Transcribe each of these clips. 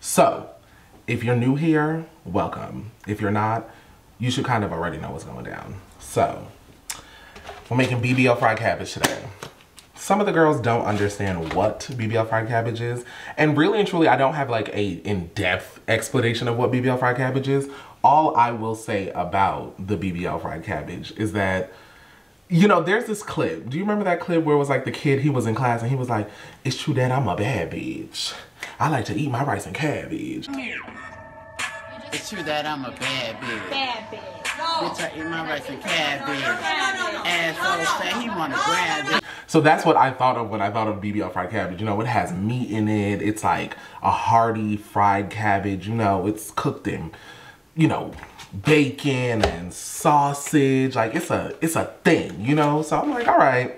So, if you're new here, welcome. If you're not, you should kind of already know what's going down. So, we're making BBL fried cabbage today. Some of the girls don't understand what BBL fried cabbage is. And really and truly, I don't have like a in-depth explanation of what BBL fried cabbage is. All I will say about the BBL fried cabbage is that, you know, there's this clip. Do you remember that clip where it was like the kid, he was in class and he was like, "It's true that I'm a bad bitch. I like to eat my rice and cabbage." It's true that I'm a bad bitch. Bad bitch. Bitch, I eat my rice and cabbage. Asshole say he wanna grab it. So that's what I thought of when I thought of BBL fried cabbage. You know, it has meat in it. It's like a hearty fried cabbage. You know, it's cooked in, you know, bacon and sausage. Like it's a thing, you know? So I'm like, all right,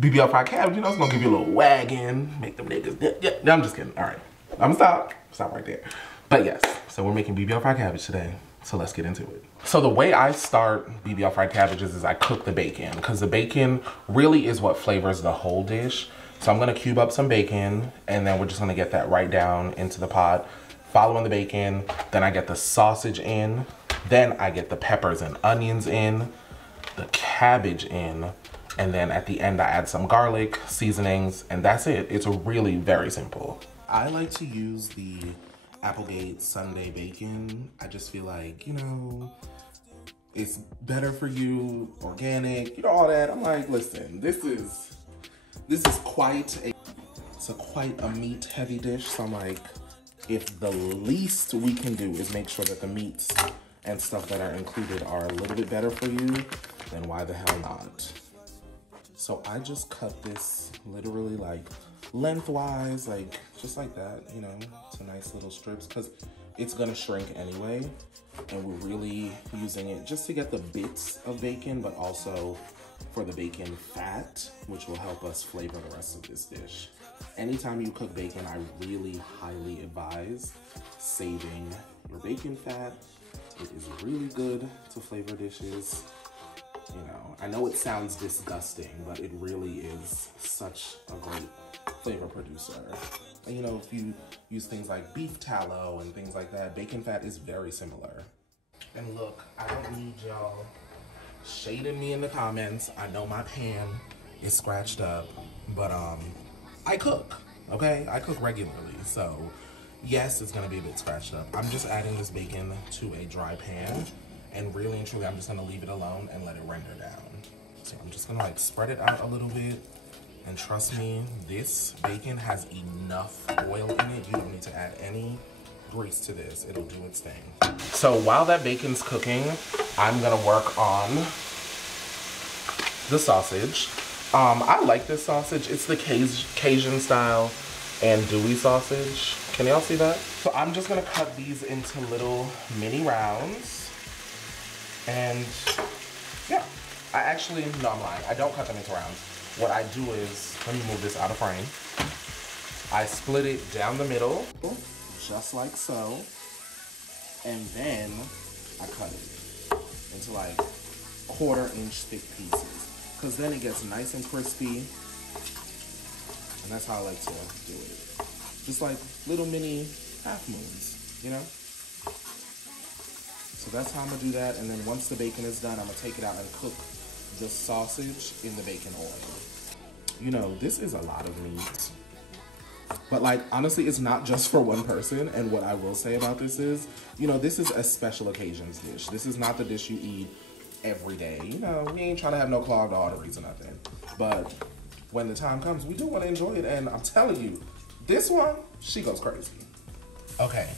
BBL fried cabbage, you know, it's gonna give you a little wagging, make them niggas, yeah, I'm just kidding. All right, I'm gonna stop right there. But yes, so we're making BBL fried cabbage today. So let's get into it. So the way I start BBL fried cabbages is I cook the bacon, because the bacon really is what flavors the whole dish. So I'm gonna cube up some bacon, and then we're just gonna get that right down into the pot. Following the bacon, then I get the sausage in, then I get the peppers and onions in, the cabbage in, and then at the end I add some garlic, seasonings, and that's it. It's really very simple. I like to use the Applegate Sunday bacon. I just feel like, you know, it's better for you, organic, you know, all that. I'm like, listen, this is quite a meat heavy dish. So I'm like, if the least we can do is make sure that the meats and stuff that are included are a little bit better for you, then why the hell not? So I just cut this literally like lengthwise, like just like that, you know, to nice little strips, because it's gonna shrink anyway. And we're really using it just to get the bits of bacon, but also for the bacon fat, which will help us flavor the rest of this dish. Anytime you cook bacon, I really highly advise saving your bacon fat. It is really good to flavor dishes. You know, I know it sounds disgusting, but it really is such a great flavor producer. And you know, if you use things like beef tallow and things like that, bacon fat is very similar. And look, I don't need y'all shading me in the comments. I know my pan is scratched up, but I cook, okay? I cook regularly, so yes, it's gonna be a bit scratched up. I'm just adding this bacon to a dry pan, and really and truly, I'm just gonna leave it alone and let it render down. So I'm just gonna like spread it out a little bit, and trust me, this bacon has enough oil in it. You don't need to add any grease to this. It'll do its thing. So while that bacon's cooking, I'm gonna work on the sausage. I like this sausage. It's the Cajun style andouille sausage. Can y'all see that? So I'm just gonna cut these into little mini rounds. And yeah, no, I'm lying. I don't cut them into rounds. What I do is, let me move this out of frame. I split it down the middle, just like so. And then I cut it into like 1/4 inch thick pieces, because then it gets nice and crispy. And that's how I like to do it. Just like little mini half moons, you know? So that's how I'm gonna do that. And then once the bacon is done, I'm gonna take it out and cook the sausage in the bacon oil. You know, this is a lot of meat. But like, honestly, it's not just for one person. And what I will say about this is, you know, this is a special occasions dish. This is not the dish you eat every day. You know, we ain't trying to have no clogged arteries or nothing. But when the time comes, we do want to enjoy it. And I'm telling you, this one, she goes crazy. Okay,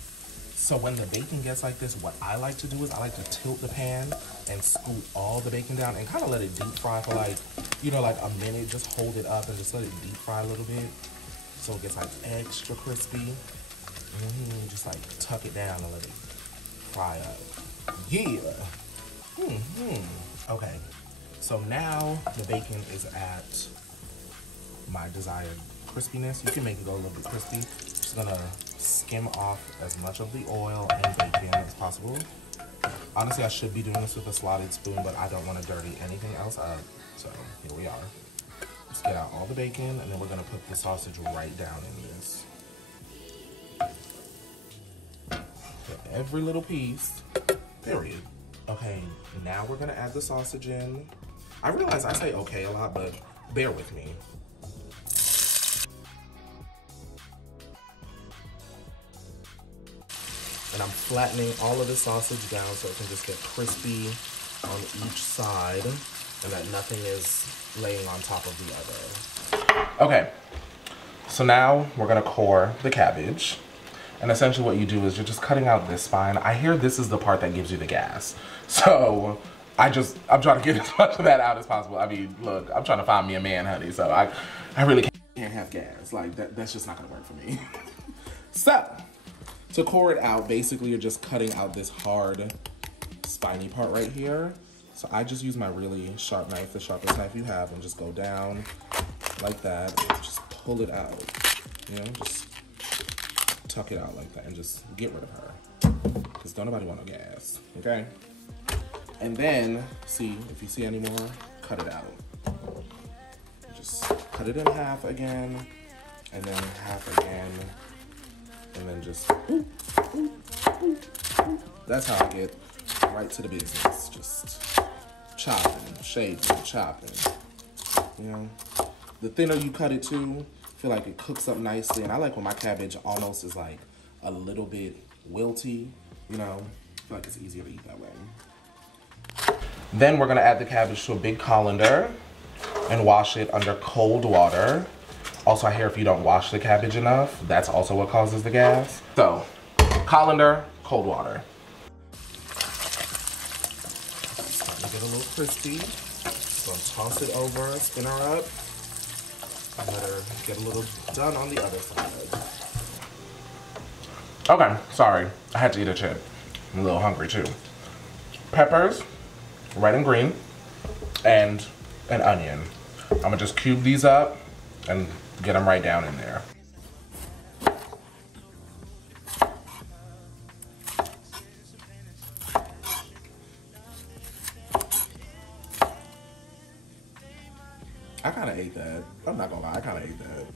so when the bacon gets like this, what I like to do is I like to tilt the pan and scoop all the bacon down and kind of let it deep fry for like, you know, like a minute. Just hold it up and just let it deep fry a little bit, so it gets like extra crispy. Just like tuck it down and let it fry up. Yeah. Okay, so now the bacon is at my desired crispiness. You can make it go a little bit crispy. Just gonna skim off as much of the oil and bacon as possible. Honestly, I should be doing this with a slotted spoon, but I don't want to dirty anything else up. So here we are. Just get out all the bacon, and then we're gonna put the sausage right down in this. every little piece, period. Okay, now we're gonna add the sausage in. I realize I say okay a lot, but bear with me. And I'm flattening all of the sausage down so it can just get crispy on each side and that nothing is laying on top of the other. Okay, so now we're gonna core the cabbage. And essentially what you do is you're just cutting out this spine. I hear this is the part that gives you the gas. So I'm trying to get as much of that out as possible. I mean, look, I'm trying to find me a man, honey. So I really can't have gas. Like that's just not gonna work for me. So to core it out, basically you're just cutting out this hard, spiny part right here. So I just use my really sharp knife, the sharpest knife you have, and just go down like that. And just pull it out, you know, just tuck it out like that and just get rid of her. Because don't nobody want no gas, okay? And then, see, if you see any more, cut it out. Just cut it in half again, and then half again, and then just, ooh, ooh, ooh, ooh. That's how I get right to the business. Just chopping, shaving, chopping, you know? The thinner you cut it to, I feel like it cooks up nicely. And I like when my cabbage almost is like a little bit wilty, you know? I feel like it's easier to eat that way. Then we're gonna add the cabbage to a big colander and wash it under cold water. Also, I hear if you don't wash the cabbage enough, that's also what causes the gas. So, colander, cold water. Starting to get a little crispy. So toss it over, spin her up, and let her get a little done on the other side. Okay, sorry, I had to eat a chip. I'm a little hungry too. Peppers, red and green, and an onion. I'm gonna just cube these up and get them right down in there. I kinda ate that. I'm not gonna lie, I kinda ate that.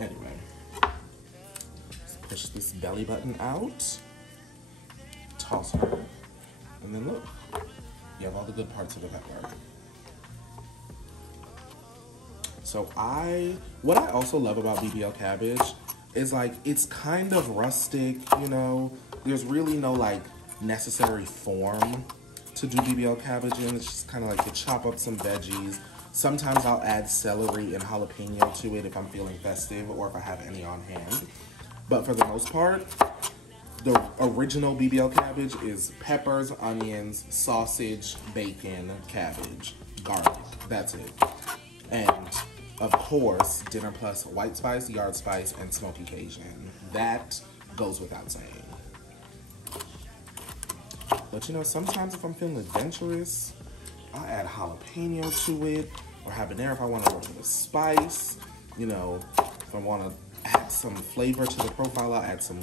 Anyway, let's push this belly button out, toss her, and then look, you have all the good parts of the pepper. So what I also love about BBL cabbage is like, it's kind of rustic, you know? There's really no like necessary form to do BBL cabbage in. It's just kind of like you chop up some veggies. Sometimes I'll add celery and jalapeno to it if I'm feeling festive or if I have any on hand. But for the most part, the original BBL cabbage is peppers, onions, sausage, bacon, cabbage, garlic. That's it. And of course, dinner plus white spice, yard spice, and smoky Cajun. That goes without saying. But you know, sometimes if I'm feeling adventurous, I'll add jalapeno to it, or habanero if I want a little bit of spice. You know, if I want to add some flavor to the profile, I'll add some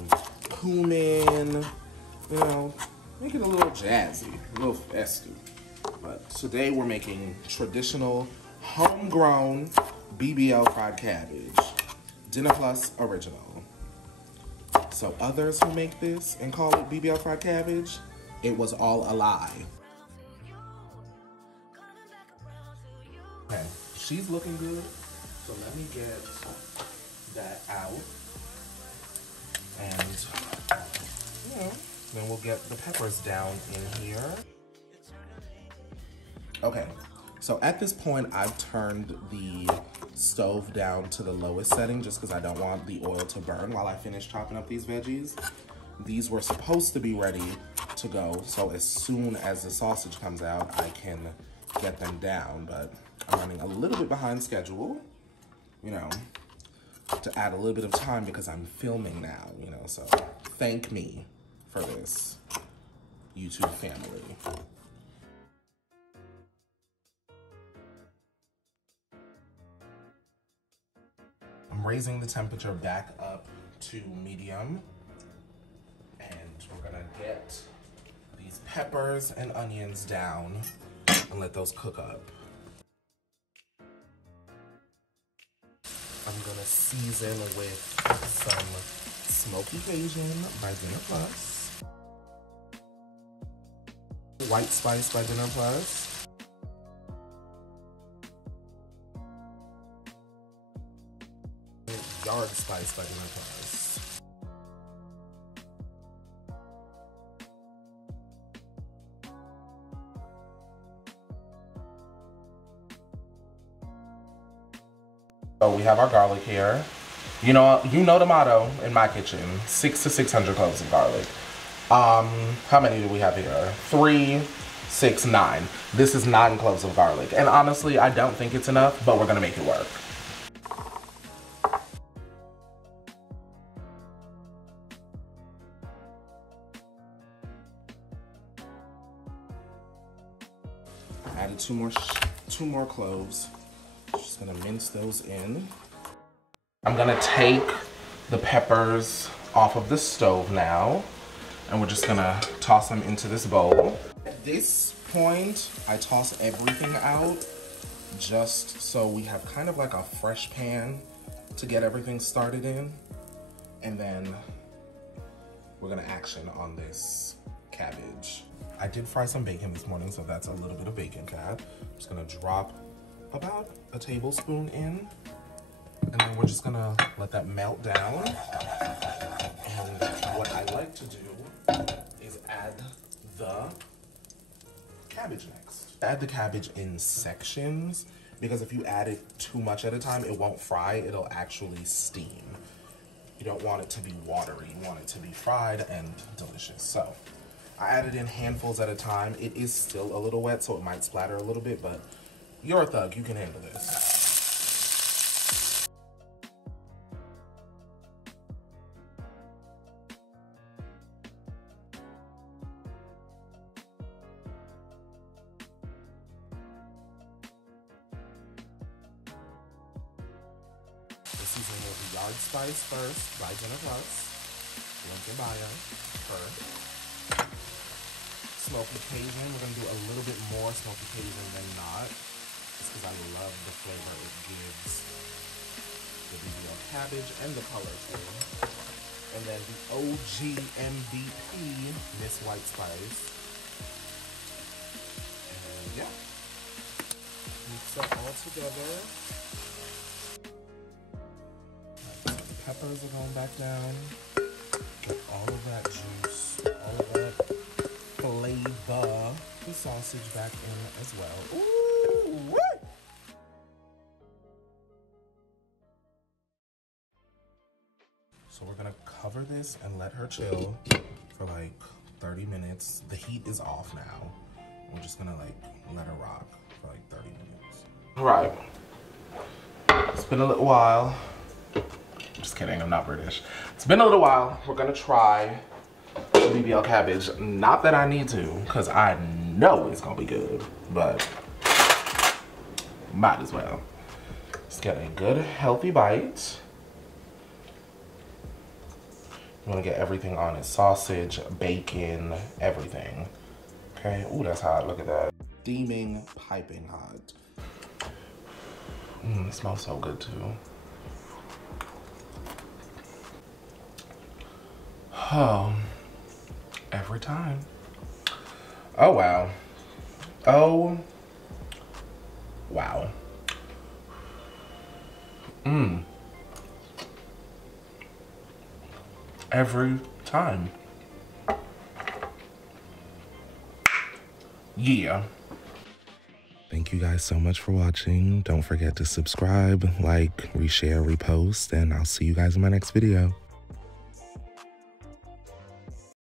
cumin. You know, make it a little jazzy, a little festive. But today we're making traditional, homegrown BBL fried cabbage. Dinner Plus original. So others who make this and call it BBL fried cabbage, it was all a lie. Okay, she's looking good. So let me get that out. And, you know, then we'll get the peppers down in here. Okay, so at this point, I've turned the stove down to the lowest setting just because I don't want the oil to burn while I finish chopping up these veggies. These were supposed to be ready to go, so as soon as the sausage comes out, I can get them down, but I'm running a little bit behind schedule, you know, to add a little bit of time because I'm filming now, you know, so thank me for this, YouTube family. I'm raising the temperature back up to medium, and we're gonna get these peppers and onions down and let those cook up. I'm gonna season with some Smoky Cajun by Dinner Plus. White Spice by Dinner Plus. Yard Spice by Dinner Plus. So we have our garlic here. You know the motto in my kitchen: 600 to 600 cloves of garlic. How many do we have here? 3, 6, 9. This is 9 cloves of garlic. And honestly, I don't think it's enough, but we're gonna make it work. Added two more cloves. Just gonna mince those in. I'm gonna take the peppers off of the stove now, and we're just gonna toss them into this bowl. At this point, I toss everything out just so we have kind of like a fresh pan to get everything started in. And then we're gonna action on this cabbage. I did fry some bacon this morning, so that's a little bit of bacon fat. I'm just gonna drop about a tablespoon in, and then we're just gonna let that melt down. And what I like to do is add the cabbage next. Add the cabbage in sections, because if you add it too much at a time, it won't fry, it'll actually steam. You don't want it to be watery, you want it to be fried and delicious. So I added in handfuls at a time. It is still a little wet, so it might splatter a little bit, but you're a thug, you can handle this. The seasoning will be Yard Spice first by Dinner Plus. Link in bio. Her. Smoky Cajun. We're gonna do a little bit more Smoky Cajun than not, just because I love the flavor it gives the BBL cabbage and the color too. And then the OG MVP Miss White Spice. And yeah, mix that all together. Right, so the peppers are going back down. Get all of that juice, all of that flavor. The sausage back in as well. Ooh, what? So we're gonna cover this and let her chill for like 30 minutes. The heat is off now. We're just gonna like let her rock for like 30 minutes. All right, it's been a little while. Just kidding, I'm not British. It's been a little while. We're gonna try the BBL cabbage. Not that I need to, because I know it's gonna be good, but might as well. Let's get a good, healthy bite. You wanna get everything on it. Sausage, bacon, everything. Okay, ooh, that's hot, look at that. Steaming, piping hot. It smells so good too. Oh, every time. Oh, wow. Oh, wow. Every time. Yeah. Thank you guys so much for watching. Don't forget to subscribe, like, reshare, repost, and I'll see you guys in my next video.